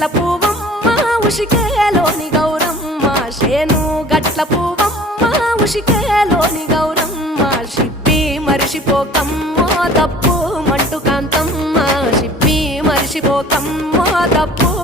గట్ల పువ్వమ్మ ఉషికేలోని గౌరమ్మ శేను గట్ల పువ్వమ్మ ఉషికేలోని గౌరమ్మ షిప్పి మరిషిపోకమ్మో తప్పు మంటు కాంతమ్మ షిప్పి మరిషిపోకమ్మో తప్పు